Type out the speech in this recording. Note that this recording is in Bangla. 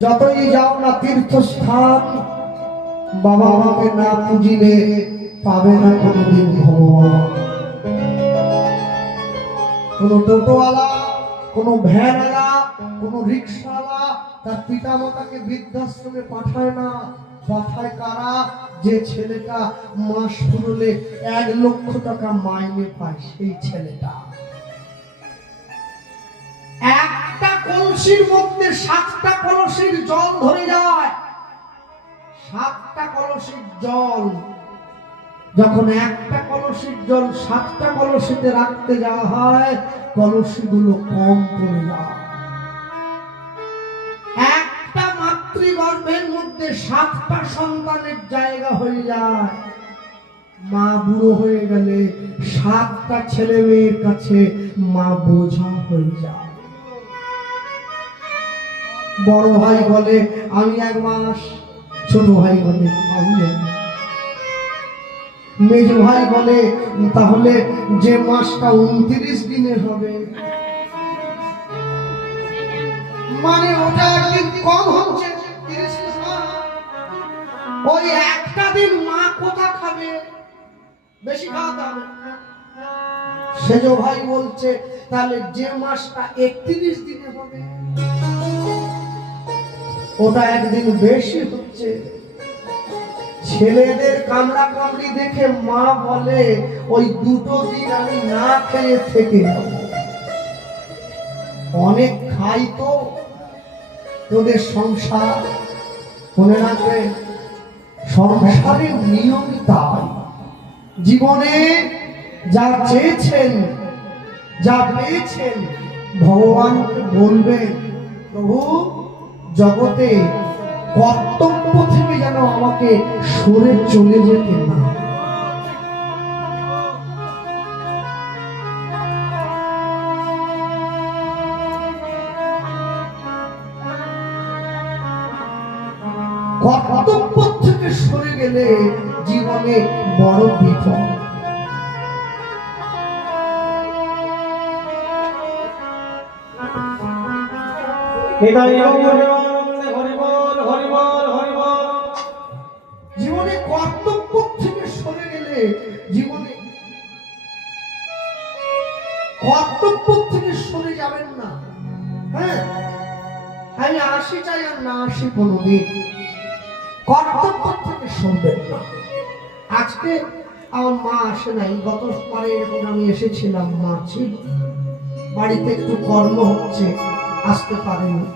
যতই যাও না তীর্থস্থান, বাবা মাকে না পুজিলে পাবে না কোনোদিন ভগবান। কোন টোটোওয়ালা, কোন ভ্যানওয়ালা, কোন রিক্সাওয়ালা তার পিতামাতাকে বৃদ্ধাশ্রমে পাঠায় না। পাঠায় কারা? যে ছেলেটা মাস পুরলে 1 লক্ষ টাকা মাইনে পায়, সেই ছেলেটা। একটা কলসির মধ্যে 7টা কলসির জল ধরে যায়। 7টা কলসির জল যখন একটা কলসির জল 7টা কলসিতে রাখতে যাওয়া হয়, কলসিগুলো কম পড়ে যায়। একটা মাতৃগর্ভের মধ্যে 7টা সন্তানের জায়গা হয়ে যায়। মা বুড়ো হয়ে গেলে 7টা ছেলে মেয়ের কাছে মা বোঝা হয়ে যায়। বড় ভাই বলে আমি 1 মাস, ছোট ভাই বলে আমি 1 মাস, মেজ ভাই বলে তাহলে যে মাসটা 29 দিনের হবে, মানে ওটা একদিন কম হচ্ছে। ওই একটা দিন মা কোথা খাবে, বেশি খাওয়াতে হবে। সেজ ভাই বলছে তাহলে যে মাসটা 31 দিনে হবে, ওটা একদিন বেশি হচ্ছে। ছেলেদের কামড়া কামড়ি দেখে মা বলে ওই 2টো দিন আমি না খেয়ে থেকে যাব। অনেক খাই তো, তোদের সংসার মনে রাখবে, সংসারের নিয়ম তাই। জীবনে যা চেয়েছেন, যা পেয়েছেন, ভগবানকে বলবেন প্রভু জগতে কর্তব্য থেকে যেন আমাকে সরে চলে যেতে না। কর্তব্য থেকে সরে গেলে জীবনে বড় বিপদ। জীবনে কর্তব্য থেকে সরে গেলে, জীবনে কর্তব্য থেকে সরে যাবেন না। হ্যাঁ, আমি 80 চাই আর না 80 কোনোদিন, কর্তব্য থেকে সরবেন না। আজকে আমার মা আসে নাই, গত পারে এরকম আমি এসেছিলাম, মা ছিল বাড়িতে, একটু কর্ম হচ্ছে আসতে পারেনি।